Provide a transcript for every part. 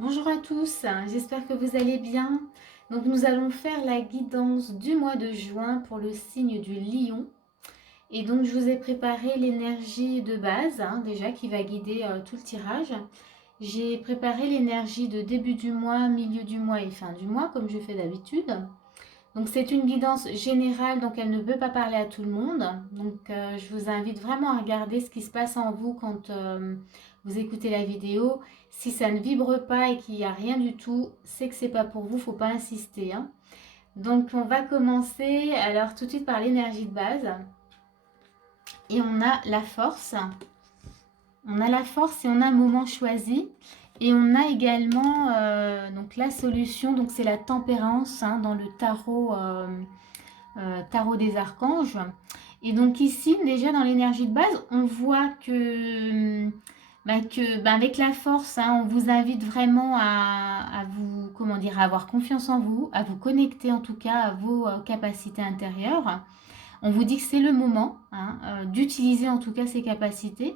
Bonjour à tous, j'espère que vous allez bien. Donc nous allons faire la guidance du mois de juin pour le signe du lion. Et donc je vous ai préparé l'énergie de base, déjà qui va guider tout le tirage. J'ai préparé l'énergie de début du mois, milieu du mois et fin du mois, comme je fais d'habitude. Donc c'est une guidance générale, donc elle ne peut pas parler à tout le monde. Donc je vous invite vraiment à regarder ce qui se passe en vous quand vous écoutez la vidéo. Si ça ne vibre pas et qu'il n'y a rien du tout, c'est que c'est pas pour vous, faut pas insister, hein. Donc on va commencer alors tout de suite par l'énergie de base. Et on a la force. On a la force et on a un moment choisi. Et on a également donc la solution, donc c'est la tempérance dans le tarot. Tarot des archanges. Et donc ici, déjà dans l'énergie de base, on voit avec la force, on vous invite vraiment à vous, comment dire, à avoir confiance en vous, à vous connecter en tout cas à vos capacités intérieures. On vous dit que c'est le moment d'utiliser en tout cas ces capacités.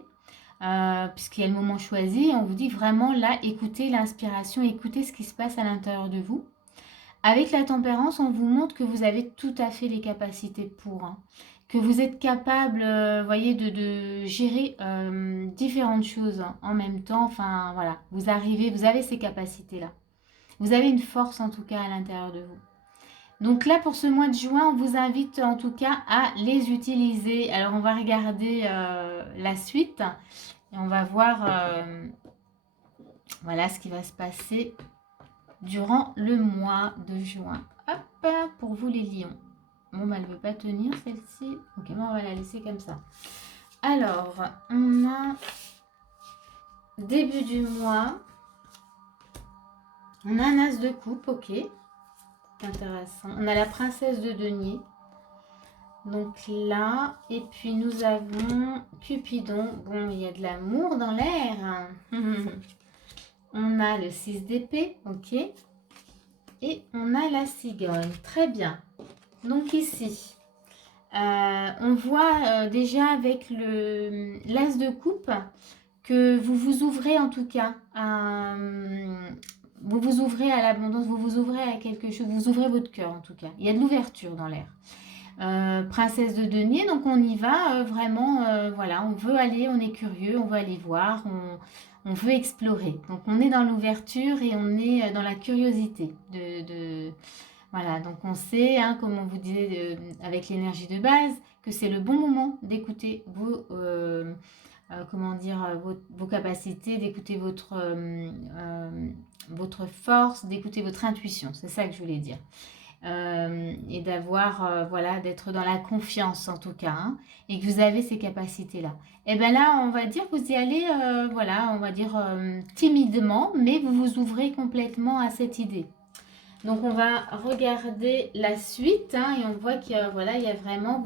Puisqu'il y a le moment choisi, on vous dit vraiment là, écoutez l'inspiration, écoutez ce qui se passe à l'intérieur de vous. Avec la tempérance, on vous montre que vous avez tout à fait les capacités pour, que vous êtes capable, voyez, de gérer différentes choses en même temps. Enfin, voilà, vous avez ces capacités-là. Vous avez une force en tout cas à l'intérieur de vous. Donc là, pour ce mois de juin, on vous invite en tout cas à les utiliser. Alors, on va regarder la suite et on va voir, voilà, ce qui va se passer durant le mois de juin. Hop, pour vous les lions. Bon, bah, elle ne veut pas tenir celle-ci. Ok, bon, on va la laisser comme ça. Alors, on a début du mois. On a un as de coupe, ok. C'est intéressant. On a la princesse de denier. Donc là, et puis nous avons Cupidon. Bon, il y a de l'amour dans l'air. On a le 6 d'épée, ok. Et on a la cigogne. Très bien. Donc ici, on voit déjà avec l'as de coupe que vous vous ouvrez en tout cas. Vous vous ouvrez à l'abondance, vous vous ouvrez à quelque chose, vous ouvrez votre cœur en tout cas. Il y a de l'ouverture dans l'air. Princesse de denier, donc on y va vraiment, voilà, on veut aller, on est curieux, on veut aller voir, on veut explorer. Donc on est dans l'ouverture et on est dans la curiosité voilà, donc on sait, comme on vous disait avec l'énergie de base, que c'est le bon moment d'écouter comment dire, vos capacités, d'écouter votre force, d'écouter votre intuition. C'est ça que je voulais dire. Et d'avoir, voilà, d'être dans la confiance en tout cas, et que vous avez ces capacités-là. Et bien là, on va dire que vous y allez, voilà, on va dire timidement, mais vous vous ouvrez complètement à cette idée. Donc on va regarder la suite et on voit qu'il y a, voilà, il y a vraiment,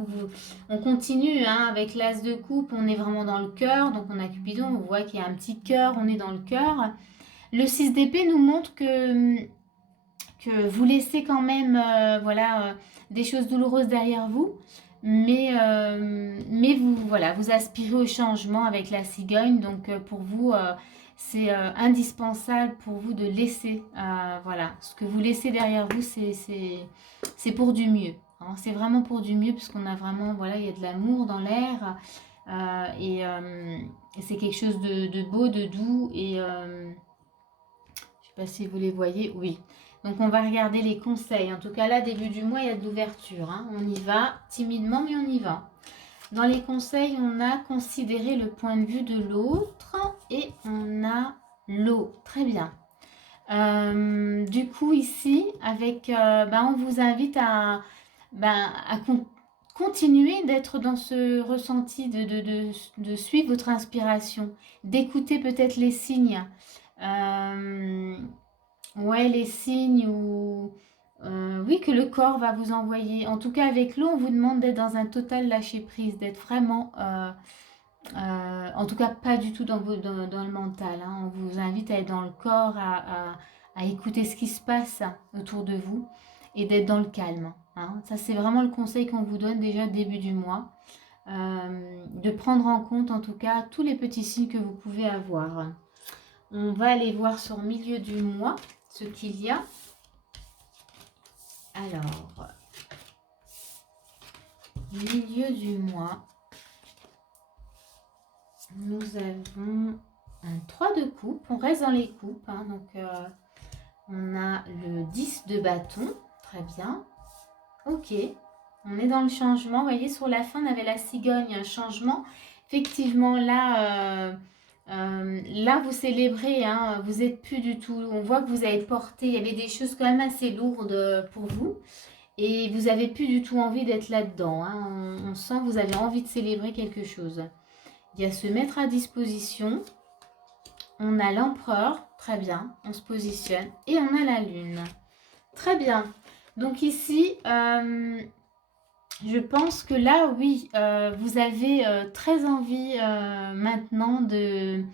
on continue avec l'as de coupe, on est vraiment dans le cœur, donc on a Cupidon, on voit qu'il y a un petit cœur, on est dans le cœur. Le 6 d'épée nous montre que vous laissez quand même voilà, des choses douloureuses derrière vous, mais vous, voilà, vous aspirez au changement avec la cigogne, donc pour vous c'est indispensable pour vous de laisser, voilà, ce que vous laissez derrière vous, c'est pour du mieux. C'est vraiment pour du mieux, puisqu'on a vraiment, voilà, il y a de l'amour dans l'air, et c'est quelque chose de beau, de doux, et je ne sais pas si vous les voyez, oui. Donc on va regarder les conseils. En tout cas là, début du mois, il y a de l'ouverture. On y va timidement, mais on y va. Dans les conseils, on a considéré le point de vue de l'autre et on a l'eau. Très bien. Du coup, ici, avec, on vous invite à continuer d'être dans ce ressenti, de suivre votre inspiration, d'écouter peut-être les signes. Ouais, les signes ou oui, que le corps va vous envoyer. En tout cas, avec l'eau, on vous demande d'être dans un total lâcher prise, d'être vraiment, en tout cas, pas du tout dans le mental. On vous invite à être dans le corps, à écouter ce qui se passe autour de vous et d'être dans le calme. Ça, c'est vraiment le conseil qu'on vous donne déjà début du mois. De prendre en compte, en tout cas, tous les petits signes que vous pouvez avoir. On va aller voir sur milieu du mois ce qu'il y a. Alors, milieu du mois, nous avons un 3 de coupe. On reste dans les coupes. Hein, donc, on a le 10 de bâton. Très bien. Ok. On est dans le changement. Vous voyez, sur la fin, on avait la cigogne, un changement. Effectivement, là, là vous célébrez. Hein, vous n'êtes plus du tout. On voit que vous avez porté. Il y avait des choses quand même assez lourdes pour vous. Et vous n'avez plus du tout envie d'être là-dedans. Hein. On sent que vous avez envie de célébrer quelque chose. Il y a se mettre à disposition. On a l'empereur. Très bien. On se positionne. Et on a la lune. Très bien. Donc ici, je pense que là, oui, vous avez très envie maintenant de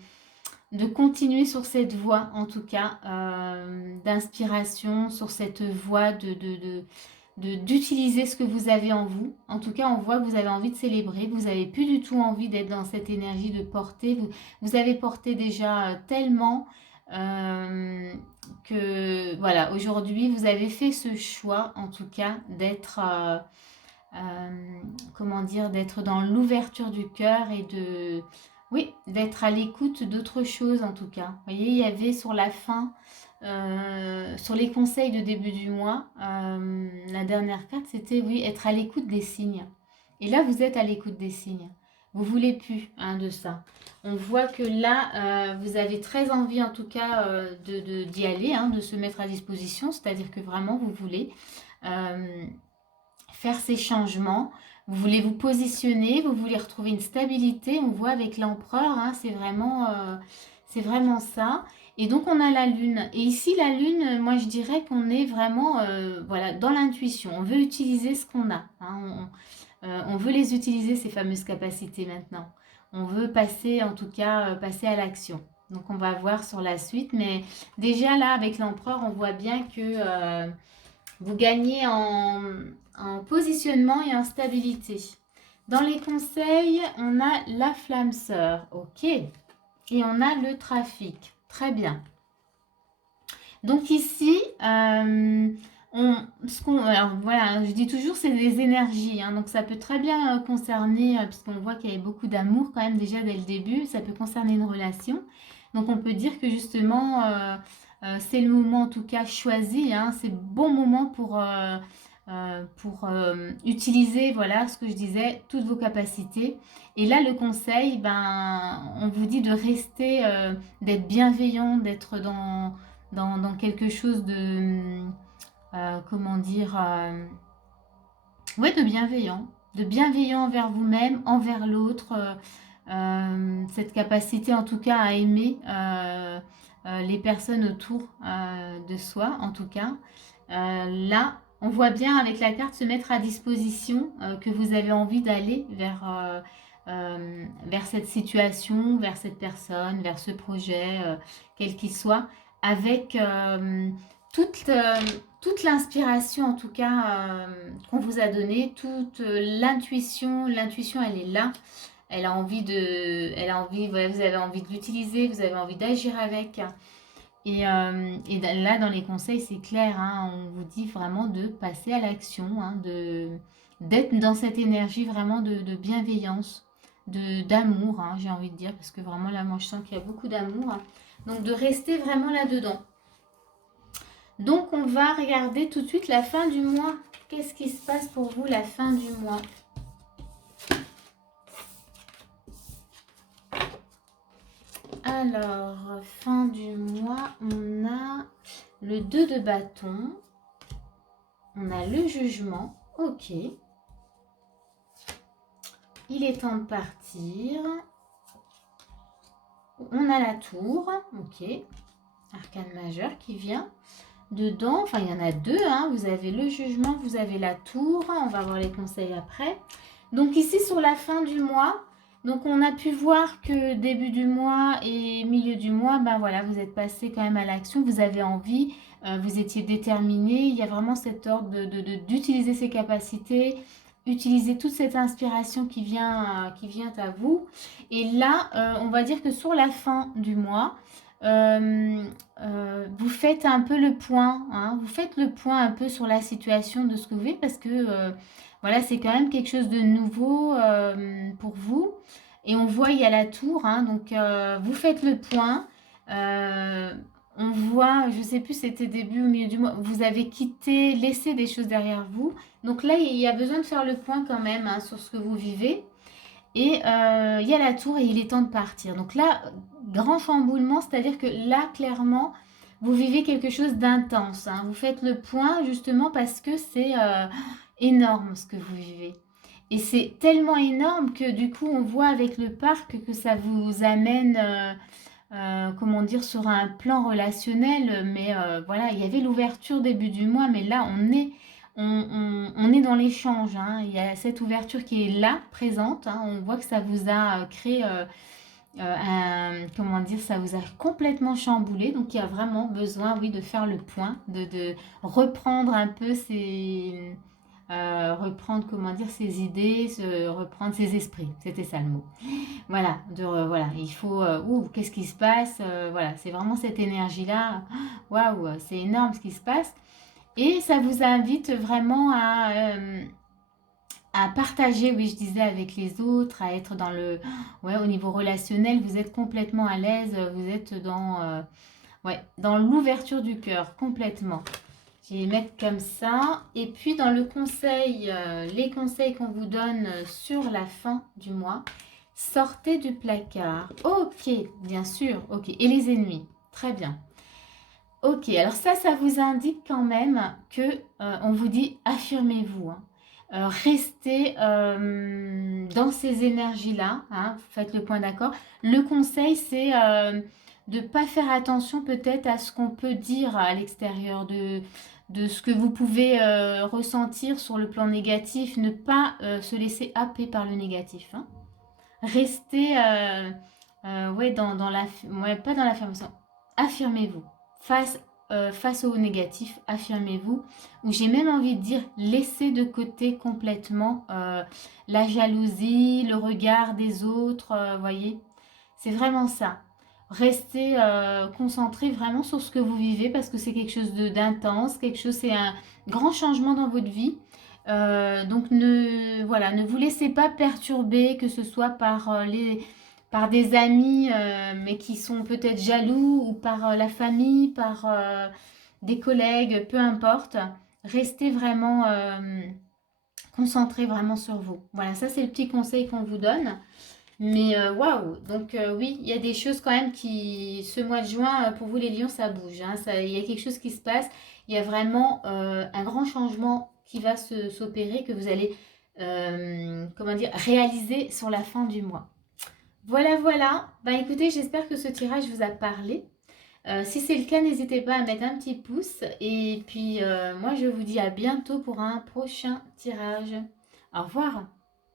continuer sur cette voie, en tout cas, d'inspiration, sur cette voie d'utiliser ce que vous avez en vous. En tout cas, on voit que vous avez envie de célébrer, vous n'avez plus du tout envie d'être dans cette énergie de porter. Vous avez porté déjà tellement que, voilà, aujourd'hui, vous avez fait ce choix, en tout cas, d'être... comment dire, d'être dans l'ouverture du cœur et de, oui, d'être à l'écoute d'autres choses en tout cas. Vous voyez, il y avait sur la fin, sur les conseils de début du mois, la dernière carte, c'était, oui, être à l'écoute des signes. Et là, vous êtes à l'écoute des signes. Vous voulez plus de ça. On voit que là, vous avez très envie en tout cas d'y aller, de se mettre à disposition, c'est-à-dire que vraiment vous voulez faire ces changements, vous voulez vous positionner, vous voulez retrouver une stabilité, on voit avec l'empereur, c'est vraiment ça. Et donc on a la lune. Et ici la lune, moi je dirais qu'on est vraiment voilà, dans l'intuition. On veut utiliser ce qu'on a. On veut les utiliser, ces fameuses capacités maintenant. On veut passer, en tout cas, passer à l'action. Donc on va voir sur la suite. Mais déjà là, avec l'empereur, on voit bien que vous gagnez en positionnement et en stabilité. Dans les conseils, on a la flamme sœur, ok. Et on a le trafic, très bien. Donc ici, alors voilà, je dis toujours c'est des énergies, donc ça peut très bien concerner, puisqu'on voit qu'il y avait beaucoup d'amour quand même déjà dès le début, ça peut concerner une relation. Donc on peut dire que justement, c'est le moment en tout cas choisi, c'est le bon moment pour utiliser, voilà ce que je disais, toutes vos capacités. Et là, le conseil, on vous dit de rester, d'être bienveillant, d'être dans quelque chose de, comment dire, ouais, de bienveillant envers vous-même, envers l'autre, cette capacité en tout cas à aimer les personnes autour de soi, en tout cas. Là, on voit bien avec la carte se mettre à disposition que vous avez envie d'aller vers cette situation, vers cette personne, vers ce projet, quel qu'il soit, avec toute, toute l'inspiration en tout cas qu'on vous a donnée, toute l'intuition. L'intuition, elle est là. Elle a envie, voilà, vous avez envie de l'utiliser, vous avez envie d'agir avec. Et là, dans les conseils, c'est clair, on vous dit vraiment de passer à l'action, d'être dans cette énergie vraiment de bienveillance, d'amour, j'ai envie de dire, parce que vraiment là, moi, je sens qu'il y a beaucoup d'amour. Donc, de rester vraiment là-dedans. Donc, on va regarder tout de suite la fin du mois. Qu'est-ce qui se passe pour vous la fin du mois ? Alors, fin du mois, on a le 2 de bâton, on a le jugement, ok. Il est temps de partir. On a la tour, ok. Arcane majeur qui vient dedans, enfin il y en a deux, vous avez le jugement, vous avez la tour, on va voir les conseils après. Donc ici sur la fin du mois, donc on a pu voir que début du mois et milieu du mois, voilà, vous êtes passé quand même à l'action, vous avez envie, vous étiez déterminé, il y a vraiment cet ordre d'utiliser ses capacités, utiliser toute cette inspiration qui vient à vous. Et là, on va dire que sur la fin du mois, vous faites un peu le point, hein, vous faites le point un peu sur la situation de ce que vous vivez parce que voilà, c'est quand même quelque chose de nouveau pour vous. Et on voit, il y a la tour, hein, donc vous faites le point. Euh, on voit, je sais plus, c'était début ou milieu du mois, vous avez quitté, laissé des choses derrière vous. Donc là, il y a besoin de faire le point quand même hein, sur ce que vous vivez. Et il y a la tour et il est temps de partir. Donc là, grand chamboulement, c'est-à-dire que là, clairement, vous vivez quelque chose d'intense. Hein. Vous faites le point justement parce que c'est énorme ce que vous vivez. Et c'est tellement énorme que du coup, on voit avec le parc que ça vous amène, comment dire, sur un plan relationnel. Mais voilà, il y avait l'ouverture début du mois, mais là, on est dans l'échange. Hein. Il y a cette ouverture qui est là, présente. Hein. On voit que ça vous a créé comment dire, ça vous a complètement chamboulé. Donc, il y a vraiment besoin, oui, de faire le point, de reprendre un peu ses... reprendre, comment dire, ses idées, reprendre ses esprits. C'était ça le mot. Voilà, voilà, il faut... ouh, qu'est-ce qui se passe voilà, c'est vraiment cette énergie-là. Waouh, c'est énorme ce qui se passe. Et ça vous invite vraiment à partager, oui, je disais, avec les autres, à être dans le... Ouais, au niveau relationnel, vous êtes complètement à l'aise, vous êtes ouais, dans l'ouverture du cœur, complètement. Je vais les mettre comme ça. Et puis, dans le conseil, les conseils qu'on vous donne sur la fin du mois, sortez du placard. Ok, bien sûr, ok. Et les ennemis, très bien. Ok, alors ça vous indique quand même que on vous dit affirmez-vous, hein. Restez dans ces énergies-là, hein, faites le point d'accord. Le conseil, c'est de ne pas faire attention peut-être à ce qu'on peut dire à l'extérieur de ce que vous pouvez ressentir sur le plan négatif, ne pas se laisser happer par le négatif. Hein. Restez ouais, ouais, pas dans l'affirmation, affirmez-vous. Face, face au négatif, affirmez-vous. Ou j'ai même envie de dire, laissez de côté complètement la jalousie, le regard des autres, voyez. C'est vraiment ça. Restez concentré vraiment sur ce que vous vivez parce que c'est quelque chose d'intense, quelque chose, c'est un grand changement dans votre vie. Donc voilà, ne vous laissez pas perturber, que ce soit par des amis, mais qui sont peut-être jaloux, ou par la famille, par des collègues, peu importe. Restez vraiment concentré vraiment sur vous. Voilà, ça c'est le petit conseil qu'on vous donne. Mais waouh, donc oui, il y a des choses quand même qui, ce mois de juin, pour vous les lions, ça bouge. Hein, il y a quelque chose qui se passe. Il y a vraiment un grand changement qui va s'opérer, que vous allez, comment dire, réaliser sur la fin du mois. Voilà, voilà. Ben écoutez, j'espère que ce tirage vous a parlé. Si c'est le cas, n'hésitez pas à mettre un petit pouce. Et puis, moi, je vous dis à bientôt pour un prochain tirage. Au revoir.